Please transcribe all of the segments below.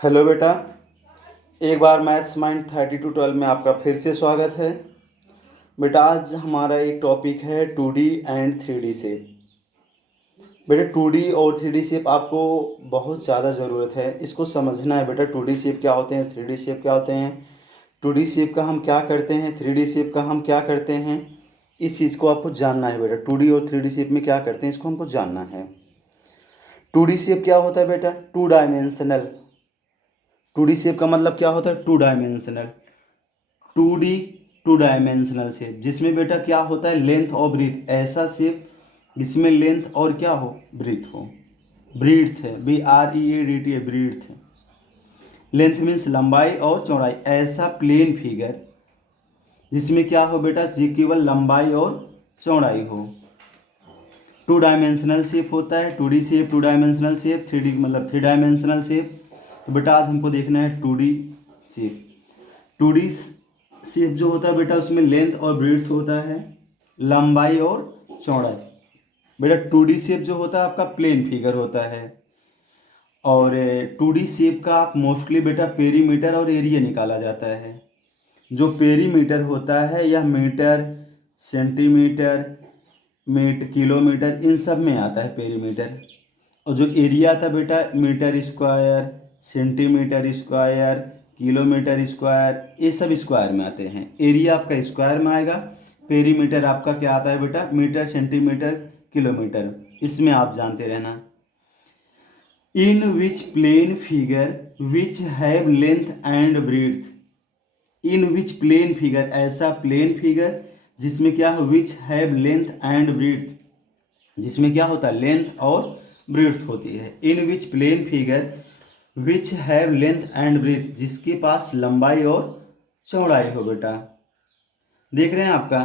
Hello बेटा। एक बार maths mind 3212 में आपका फिर से स्वागत है। बेटा आज हमारा एक टॉपिक है 2D एंड 3D शेप। बेटा 2D और 3D शेप आपको बहुत ज़्यादा ज़रूरत है, इसको समझना है बेटा। 2D शेप क्या होते हैं, 3D शेप क्या होते हैं, 2D शेप का हम क्या करते हैं, 3D शेप का हम क्या करते हैं, इस चीज़ को आपको जानना है बेटा। 2D और 3D शेप में क्या करते हैं इसको हमको जानना है। 2D शेप क्या होता है बेटा? Two dimensional. 2D शेप का मतलब क्या होता है? Two dimensional. 2D two dimensional shape जिसमें बेटा क्या होता है, लेंथ और ब्रीथ। ऐसा शेप जिसमें लेंथ और क्या हो, ब्रीथ हो। ब्रीथ है, BREADथ है, ब्रीथ। लेंथ मीन्स लंबाई और चौड़ाई। ऐसा प्लेन फिगर जिसमें क्या हो बेटा, केवल लंबाई और चौड़ाई हो। टू डायमेंशनल शेप होता है 2D shape, two dimensional shape. 3D मतलब थ्री डायमेंशनल शेप। तो बेटा आज हमको देखना है 2D शेप। 2D शेप जो होता है बेटा उसमें लेंथ और ब्रीथ होता है, लंबाई और चौड़ाई। बेटा 2D शेप जो होता है आपका प्लेन फिगर होता है। और 2D शेप का आप मोस्टली बेटा पेरीमीटर और एरिया निकाला जाता है। जो पेरीमीटर होता है यह मीटर, सेंटीमीटर, किलोमीटर, इन सब में आता है पेरीमीटर। और जो एरिया आता है बेटा metre square, centimetre square, kilometre square, ये सब स्क्वायर में आते हैं। एरिया आपका स्क्वायर में आएगा। पेरीमीटर आपका क्या आता है बेटा, मीटर, सेंटीमीटर, किलोमीटर, इसमें आप जानते रहना। In which plane figure which have length and breadth. In which plane figure, ऐसा प्लेन फिगर जिसमें क्या हो, which have length and breadth, जिसमें क्या होता है, लेंथ और ब्रीथ होती है। In which plane figure which have length and breadth, जिसके पास लंबाई और चौड़ाई हो बेटा। देख रहे हैं आपका।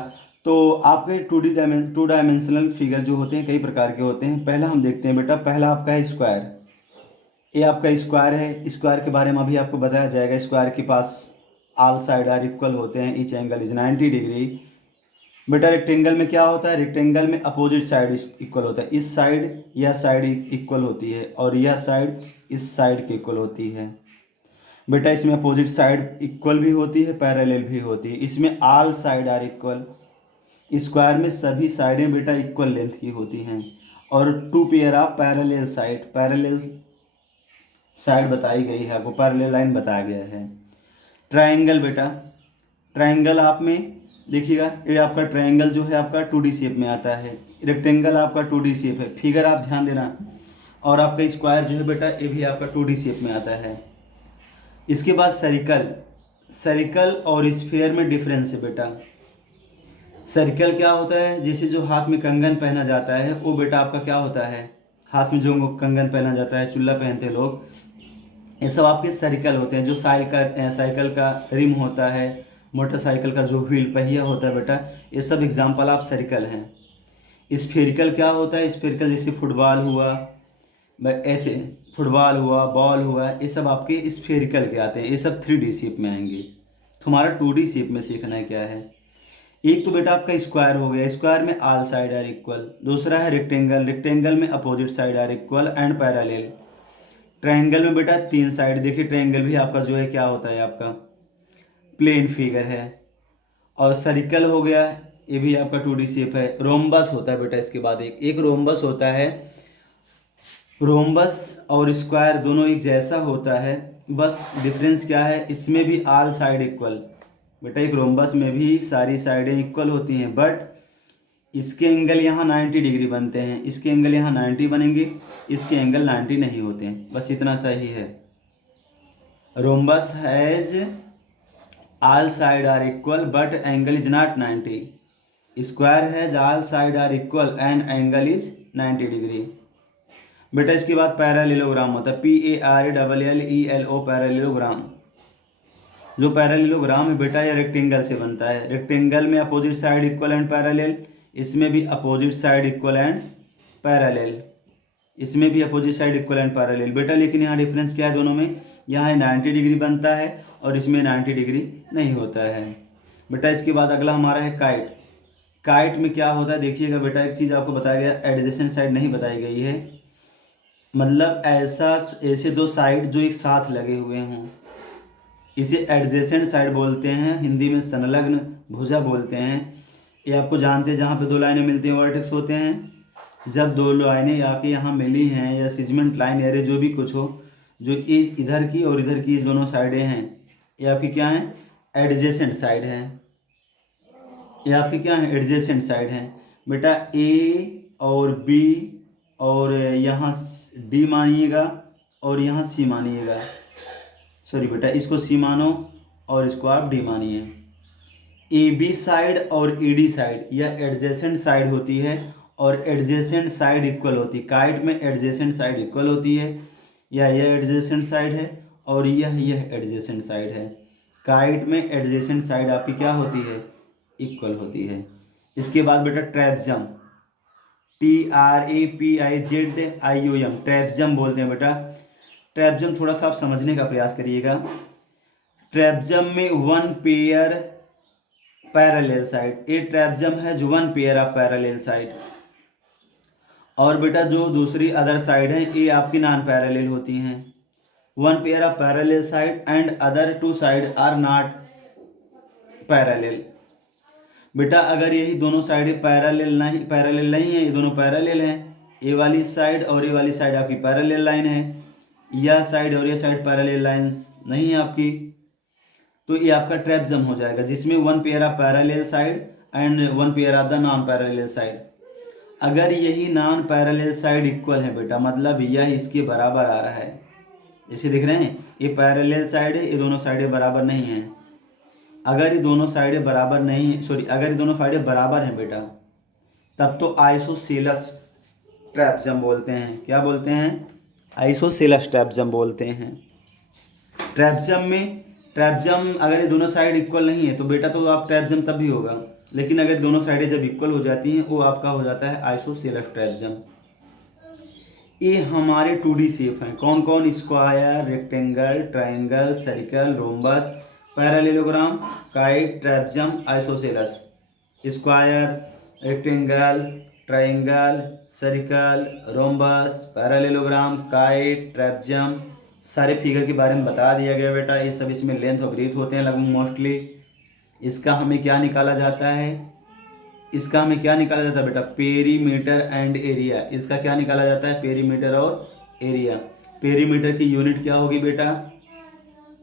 तो आपके टू डायमेंशनल फिगर जो होते हैं कई प्रकार के होते हैं। पहला हम देखते हैं बेटा, पहला आपका है स्क्वायर। ये आपका स्क्वायर है। स्क्वायर के बारे में अभी आपको बताया जाएगा। स्क्वायर के पास ऑल साइड आर इक्वल होते हैं, ईच एंगल इज 90 डिग्री। बेटा रेक्टेंगल में क्या होता है, रेक्टेंगल में अपोजिट साइड इक्वल होता है। इस साइड यह साइड इक्वल होती है और यह साइड इस साइड के इक्वल होती है। बेटा इसमें अपोजिट साइड इक्वल भी होती है, पैरेलल भी होती है। इसमें all side are equal. Square में सभी साइडें बेटा इक्वल लेंथ की होती हैं। और two pair of parallel side, parallel side बताई गई है, आपको पैरेलल लाइन बताया गया है। ट्रायंगल बेटा, ट्रायंगल आप में देखिएगा, ये आपका ट्रायंगल जो है आपका 2D शेप में आता है। रेक्टेंगल आपका 2D शेप है, फिगर आप ध्यान देना। और आपका स्क्वायर जो है बेटा ये भी आपका 2D शेप में आता है। इसके बाद सर्कल। सर्कल और स्फीयर में डिफरेंस है बेटा। सर्कल क्या होता है, जैसे जो हाथ में कंगन पहना जाता है वो बेटा आपका क्या होता है, हाथ में जो कंगन पहना जाता है, चुल्ला पहनते हैं लोग, ये सब आपके सर्कल होते हैं। जो साइकिल का रिम होता है, मोटरसाइकिल का जो व्हील पहिया होता है बेटा, ये सब एग्जाम्पल आप सर्कल हैं। स्फेरिकल क्या होता है, स्फेरिकल जैसे फुटबॉल हुआ, ऐसे फुटबॉल हुआ, बॉल हुआ, ये सब आपके स्फेरिकल के आते हैं। ये सब 3D शेप में आएंगे। तुम्हारा 2D शेप में सीखना है क्या है। एक तो बेटा आपका स्क्वायर हो गया, स्क्वायर में ऑल साइड आर इक्वल। दूसरा है रेक्टेंगल, रेक्टेंगल में opposite side are equal and parallel. Triangle में बेटा तीन साइड, देखिए ट्रायंगल भी आपका जो है क्या होता है, आपका प्लेन फिगर है। और सर्कल हो गया, ये भी आपका 2D शेप है। रोम्बस होता है बेटा, इसके बाद एक एक रोम्बस होता है। रोम्बस और स्क्वायर दोनों एक जैसा होता है, बस डिफरेंस क्या है, इसमें भी ऑल साइड इक्वल। बेटा एक रोम्बस में भी सारी साइडें इक्वल होती हैं, बट इसके एंगल यहाँ 90 डिग्री बनते हैं, इसके एंगल यहाँ 90 बनेंगे, इसके एंगल 90 नहीं होते हैं। बस इतना सही है। Rhombus has all side are equal but angle is not 90। Square has all side are equal and angle is 90 degree. बेटा इसके बाद पैरेललोग्राम होता है, PARALLELO, पैरेललोग्राम। जो पैरेललोग्राम है बेटा ये रेक्टेंगल से बनता है। रेक्टेंगल में opposite side equal and parallel, इसमें भी opposite side equal and parallel, इसमें भी opposite side equal and parallel. बेटा लेकिन यहाँ डिफरेंस क्या है दोनों में, यहाँ 90 डिग्री बनता है और इसमें 90 डिग्री नहीं होता है। बेटा इसके बाद अगला हमारा है काइट। काइट में क्या होता है देखिएगा बेटा, एक चीज़ आपको बताया गया, एडजेसेंट साइड नहीं बताई गई है। मतलब ऐसे दो साइड जो एक साथ लगे हुए हों, इसे एडजेसेंट साइड बोलते हैं, हिंदी में संलग्न भुजा बोलते हैं। ये आपको जानते हैं, जहाँ पे दो लाइनें मिलती हैं वर्टेक्स होते हैं। जब दो लाइनें आके यहाँ मिली हैं, या सिगमेंट लाइन एरे जो भी कुछ हो, जो इधर की और इधर की दोनों साइडें हैं, ये आपकी क्या हैं, एडजेसेंट साइड हैं। ये आपकी क्या है, एडजेसेंट साइड हैं। बेटा ए और बी और यहाँ डी मानिएगा और यहाँ सी मानिएगा। सॉरी बेटा, इसको सी मानो और इसको आप डी मानिए। ए बी साइड और ई डी साइड यह एडजेसेंट साइड होती है, और एडजेसेंट साइड इक्वल होती है। काइट में एडजेसेंट साइड इक्वल होती है, या यह एडजेसेंट साइड है और यह एडजेसेंट साइड है। काइट में एडजेसेंट साइड आपकी क्या होती है, इक्वल होती है। इसके बाद बेटा ट्रैपजम, TRAPIZIOM, ट्रैपजम बोलते हैं बेटा। ट्रैपजम थोड़ा सा आप समझने का प्रयास करिएगा। ट्रैपजम में वन पेयर पैरेलल साइड, ये ट्रैपजम है जो one pair of parallel side. और बेटा जो दूसरी अदर साइड है, ये आपकी नॉन पैरेलल होती हैं। One pair of parallel side and other two side are not parallel. बेटा अगर यही दोनों साइडें पैरेलल नहीं है, ये दोनों पैरेलल हैं, ए वाली साइड और ए वाली साइड आपकी पैरेलल लाइन है, यह साइड और यह साइड पैरेलल लाइंस नहीं है आपकी, तो ये आपका ट्रैपजम हो जाएगा, जिसमें one pair of parallel side and one pair of the non parallel side. अगर यही नॉन पैरेलल साइड इक्वल है बेटा, मतलब यह इसके बराबर आ रहा है, जैसे देख रहे हैं ये पैरेलल साइड है, ये दोनों साइडें बराबर नहीं हैं। अगर ये दोनों साइडें बराबर नहीं है, सॉरी, अगर ये दोनों साइडें बराबर हैं बेटा, तब तो आइसोसेलस ट्रैपजम बोलते हैं। क्या बोलते हैं, आइसोसेलस ट्रैपजम बोलते हैं। ट्रैपजम अगर ये दोनों साइड इक्वल नहीं है तो बेटा तो आप ट्रैपजम तब भी होगा, लेकिन अगर दोनों साइडें जब इक्वल हो जाती हैं वो आपका हो जाता है आइसोसेलस ट्रैपजम। ये हमारे 2D शेप हैं, कौन कौन, square, rectangle, triangle, circle, rhombus, parallelogram, kite, trapezium, isosceles. Square, rectangle, triangle, circle, rhombus, parallelogram, kite, trapezium, सारे फिगर के बारे में बता दिया गया बेटा। ये सब इसमें लेंथ और ब्रीथ होते हैं लगभग मोस्टली। इसका हमें क्या निकाला जाता है, इसका हमें क्या निकाला जाता है बेटा, पेरीमीटर एंड एरिया। इसका क्या निकाला जाता है, पेरीमीटर और एरिया। पेरीमीटर की यूनिट क्या होगी बेटा,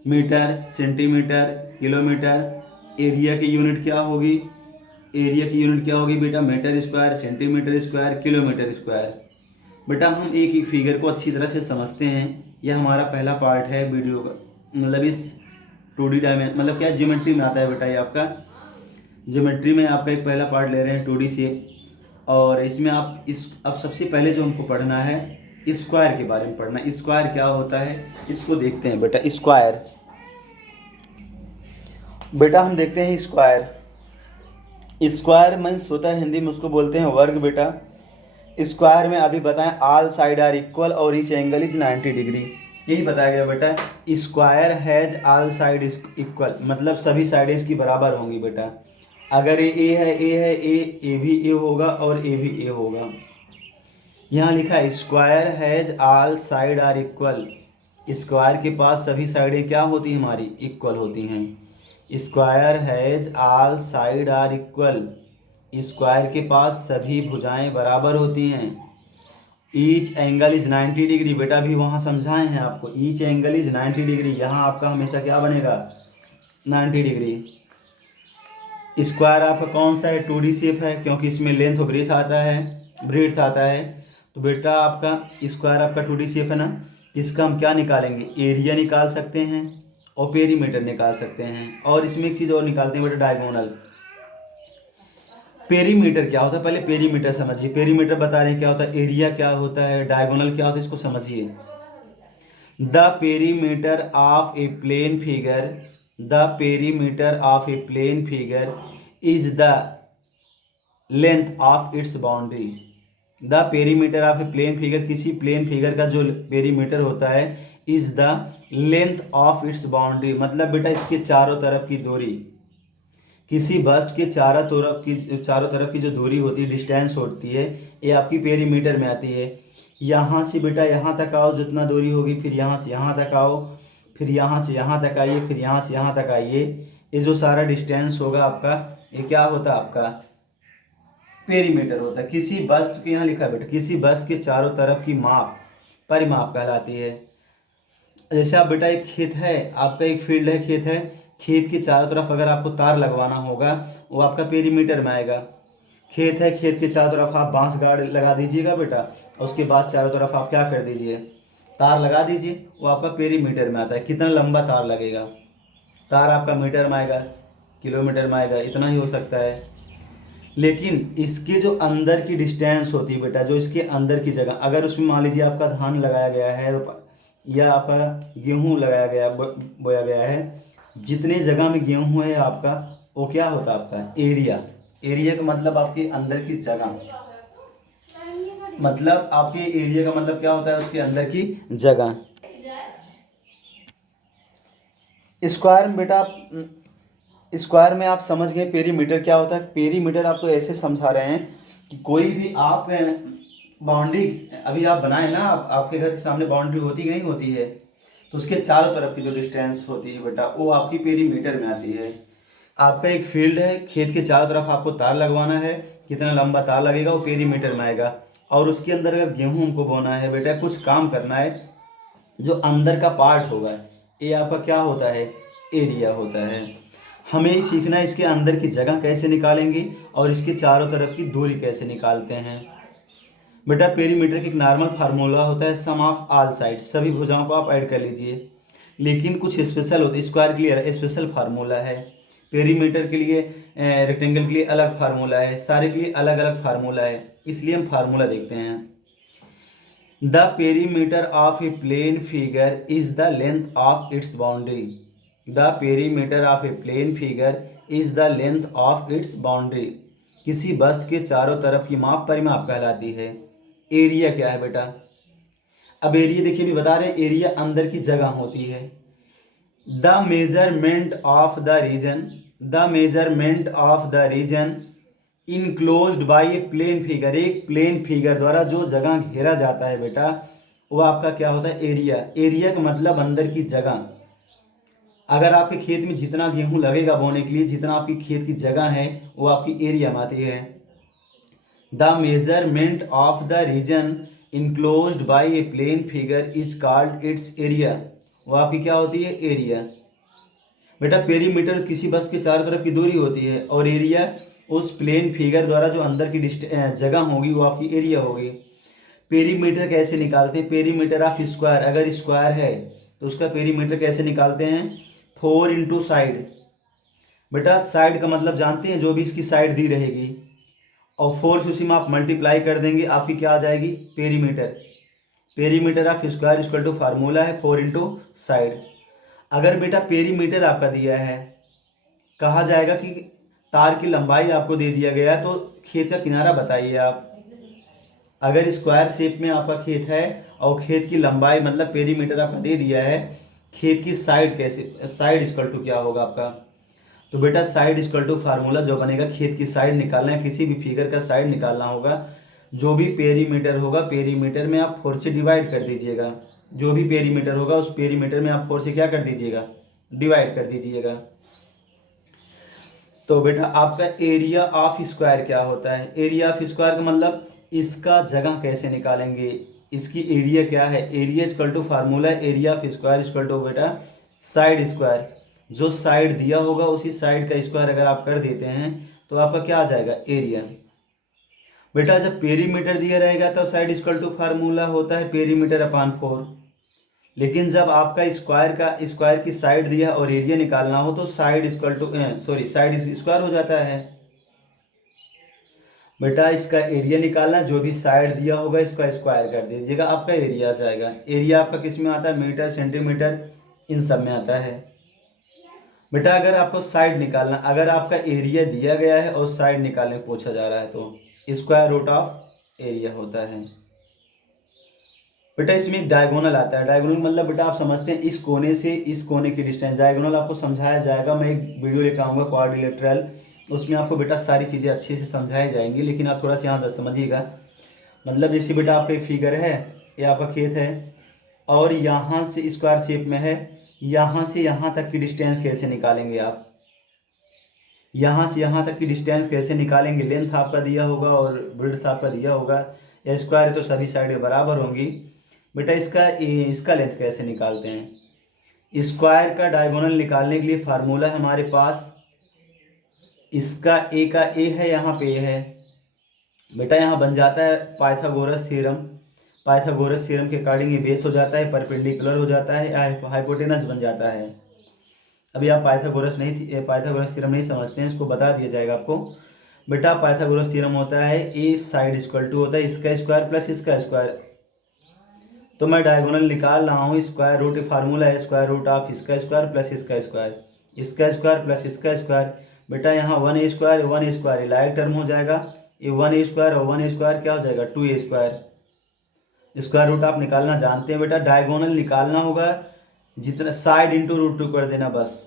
मीटर, सेंटीमीटर, किलोमीटर। एरिया की यूनिट क्या होगी, एरिया की यूनिट क्या होगी बेटा, metre square, centimetre square, kilometre square. बेटा हम एक एक फिगर को अच्छी तरह से समझते हैं। यह हमारा पहला पार्ट है वीडियो का, मतलब इस 2D डायमेंशन, मतलब क्या ज्योमेट्री में आता है बेटा। ये आपका ज्योमेट्री में आपका एक पहला पार्ट ले रहे हैं 2D शेप। और इसमें आप अब सबसे पहले जो हमको पढ़ना है, स्क्वायर के बारे में पढ़ना। स्क्वायर क्या होता है इसको देखते हैं बेटा। स्क्वायर बेटा हम देखते हैं स्क्वायर। स्क्वायर मीन्स होता है हिंदी में उसको बोलते हैं वर्ग बेटा। स्क्वायर में अभी बताएं, ऑल साइड आर इक्वल और ईच एंगल इज 90 डिग्री, यही बताया गया बेटा। Square has all side equal, मतलब सभी साइडें इसकी बराबर होंगी बेटा। अगर ये ए है, ए भी ए होगा और ए भी ए होगा। यहाँ लिखा है square has all side are equal. Square के पास सभी साइडें क्या होती हैं, हमारी इक्वल होती हैं। Square has all side are equal. Square के पास सभी भुजाएं बराबर होती हैं। ईच एंगल इज 90 डिग्री, बेटा भी वहाँ समझाए हैं आपको। ईच एंगल इज 90 डिग्री, यहाँ आपका हमेशा क्या बनेगा, 90 डिग्री। स्क्वायर आपका कौन सा है, 2D शेप है, क्योंकि इसमें लेंथ और ब्रेथ आता है। तो बेटा आपका स्क्वायर आपका 2D शेप है ना। इसका हम क्या निकालेंगे, एरिया निकाल सकते हैं और पेरीमीटर निकाल सकते हैं। और इसमें एक चीज़ और निकालते हैं बेटा, डायगोनल। पेरीमीटर क्या होता है, पहले पेरीमीटर समझिए। पेरीमीटर बता रहे हैं क्या होता है, एरिया क्या होता है, डायगोनल क्या होता है, इसको समझिए। The perimeter of a plane figure, the perimeter of a plane figure is the length of its boundary. The perimeter of a plane figure, किसी प्लेन फिगर का जो पेरीमीटर होता है, is the length of its boundary, मतलब बेटा इसके चारों तरफ की दूरी। किसी वस्तु के चारों तरफ की जो दूरी होती है, डिस्टेंस होती है, ये आपकी पेरीमीटर में आती है। यहाँ से बेटा यहाँ तक आओ, जितना दूरी होगी, फिर यहाँ से यहाँ तक आओ, फिर यहाँ से यहाँ तक आइए, फिर यहाँ से यहाँ तक आइए। ये जो सारा डिस्टेंस होगा आपका, ये क्या होता है आपका पेरीमीटर होता है। किसी वस्तु के, यहाँ लिखा है बेटा, किसी वस्तु के चारों तरफ की माप परिमाप कहलाती है। जैसे आप बेटा एक खेत है, आपका एक फील्ड है, खेत है, खेत के चारों तरफ अगर आपको तार लगवाना होगा वो आपका पेरीमीटर में आएगा। खेत है, खेत के चारों तरफ आप बांस गाड़ लगा दीजिएगा बेटा, और उसके बाद चारों तरफ आप क्या कर दीजिए, तार लगा दीजिए, वो आपका पेरीमीटर में आता है। कितना लंबा तार लगेगा, तार आपका मीटर में आएगा, किलोमीटर में आएगा, इतना ही हो सकता है। लेकिन इसके जो अंदर की डिस्टेंस होती है बेटा, जो इसके अंदर की जगह, अगर उसमें मान लीजिए आपका धान लगाया गया है या आपका गेहूँ लगाया गया, बोया गया है, जितने जगह में गेहूँ है आपका, वो क्या होता है आपका एरिया। एरिया का मतलब आपके अंदर की जगह, मतलब आपके एरिया का मतलब क्या होता है, उसके अंदर की जगह। स्क्वायर में बेटा स्क्वायर में आप समझ गए पेरीमीटर क्या होता है। पेरीमीटर आपको ऐसे समझा रहे हैं कि कोई भी आप बाउंड्री अभी आप बनाए ना, आपके घर के सामने बाउंड्री होती कि नहीं होती है, तो उसके चारों तरफ की जो डिस्टेंस होती है बेटा, वो आपकी पेरीमीटर में आती है। आपका एक फील्ड है, खेत के चारों तरफ आपको तार लगवाना है, कितना लंबा तार लगेगा वो पेरीमीटर में आएगा। और उसके अंदर अगर गेहूँ हमको बोना है बेटा, कुछ काम करना है, जो अंदर का पार्ट होगा ये आपका क्या होता है, एरिया होता है। हमें ही सीखना है इसके अंदर की जगह कैसे निकालेंगे और इसके चारों तरफ की दूरी कैसे निकालते हैं। बेटा पेरीमीटर की एक नॉर्मल फार्मूला होता है, सम ऑफ ऑल साइड, सभी भुजाओं को आप ऐड कर लीजिए। लेकिन कुछ स्पेशल होते हैं, स्क्वायर के लिए स्पेशल फार्मूला है, पेरीमीटर के लिए, रेक्टेंगल के लिए अलग फार्मूला है, सारे के लिए अलग अलग फार्मूला है। इसलिए हम फार्मूला देखते हैं। The perimeter of a plane figure is the length of its boundary. The perimeter of a plane figure is the length of its boundary. किसी वस्तु के चारों तरफ की माप परिमाप कहलाती है। एरिया क्या है बेटा, अब एरिया देखिए, भी बता रहे हैं एरिया अंदर की जगह होती है। The measurement of the region, the measurement of the region enclosed by a plane figure, एक प्लेन फिगर द्वारा जो जगह घेरा जाता है बेटा, वो आपका क्या होता है, एरिया। एरिया का मतलब अंदर की जगह। अगर आपके खेत में जितना गेहूं लगेगा बोने के लिए, जितना आपकी खेत की जगह है, वो आपकी एरिया में आती है। The measurement of the region enclosed by a plane figure is called its area, वो आपकी क्या होती है, एरिया। बेटा पेरीमीटर किसी वस्तु के चारों तरफ की दूरी होती है, और एरिया उस प्लेन फिगर द्वारा जो अंदर की जगह होगी वो आपकी एरिया होगी। पेरीमीटर कैसे निकालते हैं, पेरीमीटर ऑफ स्क्वायर, अगर स्क्वायर है तो उसका पेरीमीटर कैसे निकालते हैं, 4 इंटू साइड। बेटा साइड का मतलब जानते हैं, जो भी इसकी साइड दी रहेगी, और 4 से उसी में आप मल्टीप्लाई कर देंगे, आपकी क्या आ जाएगी, perimeter. Perimeter of square equal to formula है 4 इंटू साइड। अगर बेटा पेरीमीटर आपका दिया है, कहा जाएगा कि तार की लंबाई आपको दे दिया गया है, तो खेत का किनारा बताइए आप। अगर स्क्वायर शेप में आपका खेत है और खेत की लंबाई मतलब पेरीमीटर आपका दे दिया है, खेत की साइड कैसे, साइड इक्वल टू क्या होगा आपका, तो बेटा साइड इक्वल टू फार्मूला जो बनेगा, खेत की साइड निकालना है, किसी भी फिगर का साइड निकालना होगा, जो भी पेरीमीटर होगा, पेरीमीटर में आप 4 से डिवाइड कर दीजिएगा। जो भी पेरीमीटर होगा उस पेरीमीटर में आप 4 से क्या कर दीजिएगा, डिवाइड कर दीजिएगा। तो बेटा आपका एरिया ऑफ स्क्वायर क्या होता है, एरिया ऑफ स्क्वायर का मतलब इसका जगह कैसे निकालेंगे, इसकी एरिया क्या है, area equal to formula area of square equal to बेटा साइड स्क्वायर। जो साइड दिया होगा उसी साइड का स्क्वायर अगर आप कर देते हैं तो आपका क्या आ जाएगा, एरिया। बेटा जब पेरीमीटर दिया रहेगा तो साइड इक्वल टू फार्मूला होता है पेरीमीटर अपान 4। लेकिन जब आपका स्क्वायर की साइड दिया और एरिया निकालना हो तो side equal to side square हो जाता है। बेटा इसका एरिया निकालना, जो भी साइड दिया होगा इसका स्क्वायर कर दीजिएगा, आपका एरिया आ जाएगा। एरिया आपका किस में आता है, मीटर, सेंटीमीटर, इन सब में आता है। बेटा अगर आपको साइड निकालना, अगर आपका एरिया दिया गया है और साइड निकालने को पूछा जा रहा है तो स्क्वायर रूट ऑफ एरिया होता है। बेटा इसमें एक डायगोनल आता है। डायगोनल मतलब बेटा आप समझते हैं इस कोने से इस कोने की डिस्टेंस। डायगोनल आपको समझाया जाएगा, मैं एक वीडियो लेकर आऊँगा क्वाड्रिलेटरल, उसमें आपको बेटा सारी चीज़ें अच्छे से समझाई जाएंगी, लेकिन आप थोड़ा सा यहाँ समझिएगा। मतलब जैसे बेटा आपका फिगर है, ये आपका खेत है और यहाँ से स्क्वायर शेप में है, यहाँ से यहाँ तक की डिस्टेंस कैसे निकालेंगे आप, यहाँ से यहाँ तक की डिस्टेंस कैसे निकालेंगे। लेंथ आपका दिया होगा और ब्रेड्थ आपका दिया होगा, या स्क्वायर है तो सभी साइडें बराबर होंगी। बेटा इसका लेंथ कैसे निकालते हैं। स्क्वायर का डायगोनल निकालने के लिए फार्मूला है हमारे पास, इसका ए है, यहाँ पे ए है बेटा, यहाँ बन जाता है पाइथागोरस थ्योरम। पाइथागोरस थ्योरम के अकॉर्डिंग ये बेस हो जाता है, परपेंडिकुलर हो जाता है, हाइपोटेनस बन जाता है। अभी आप पाइथागोरस थ्योरम नहीं समझते हैं, इसको बता दिया जाएगा आपको। बेटा पाइथागोरस थ्योरम होता है ए साइड इक्वल टू होता है इसका स्क्वायर प्लस इसका स्क्वायर। तो मैं डायगोनल निकाल रहा हूँ, स्क्वायर रूट फार्मूला है स्क्वायर रूट ऑफ इसका स्क्वायर प्लस इसका स्क्वायर, इसका स्क्वायर प्लस इसका स्क्वायर। बेटा यहाँ वन स्क्वायर लाइक टर्म हो जाएगा, ये वन स्क्वायर और वन स्क्वायर क्या हो जाएगा, two a square. Square root आप निकालना जानते हैं बेटा, डायगोनल निकालना होगा जितना साइड इंटू रूट टू कर देना बस,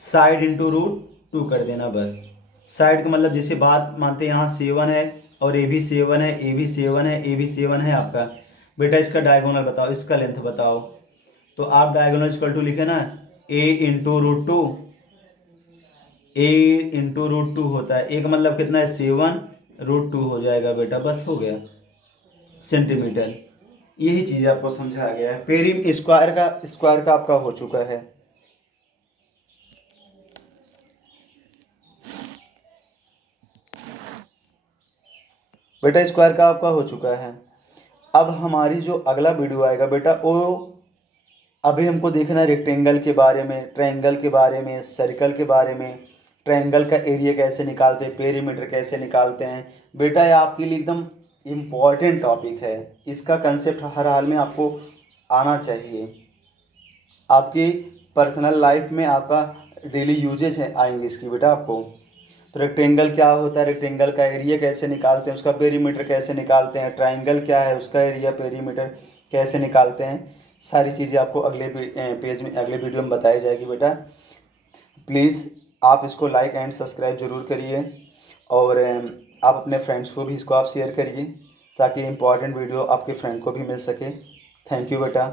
साइड इंटू रूट टू कर देना बस। साइड का मतलब जैसे बात मानते हैं यहाँ 7 है और ए भी 7 है, ए भी 7 है, ए भी 7 है आपका। बेटा इसका डायगोनल बताओ, इसका लेंथ बताओ। तो आप डायगोनल इक्वल टू लिखे ना, ए इंटू रूट टू, ए इंटू रूट टू होता है, ए का मतलब कितना है 7, रूट टू हो जाएगा बेटा, बस हो गया सेंटीमीटर। यही चीज़ आपको समझाया गया है। पेरी स्क्वायर का आपका हो चुका है। बेटा स्क्वायर का आपका हो चुका है। अब हमारी जो अगला वीडियो आएगा बेटा, वो अभी हमको देखना है रेक्टेंगल के बारे में, ट्रायंगल के बारे में, सर्कल के बारे में, ट्रायंगल का एरिया कैसे निकालते हैं, पेरीमीटर कैसे निकालते हैं। बेटा ये आपके लिए एकदम इम्पॉर्टेंट टॉपिक है, इसका कंसेप्ट हर हाल में आपको आना चाहिए। आपकी पर्सनल लाइफ में आपका डेली यूजेज है आएंगे इसकी बेटा आपको। तो रेक्टेंगल क्या होता है, रेक्टेंगल का एरिया कैसे निकालते हैं, उसका पेरीमीटर कैसे निकालते हैं, ट्रायंगल क्या है उसका एरिया पेरीमीटर कैसे निकालते हैं, सारी चीज़ें आपको अगले पेज में, अगले वीडियो में बताई जाएगी बेटा। प्लीज़ आप इसको लाइक एंड सब्सक्राइब ज़रूर करिए और आप अपने फ्रेंड्स को भी इसको आप शेयर करिए ताकि इम्पॉर्टेंट वीडियो आपके फ्रेंड को भी मिल सके। थैंक यू बेटा।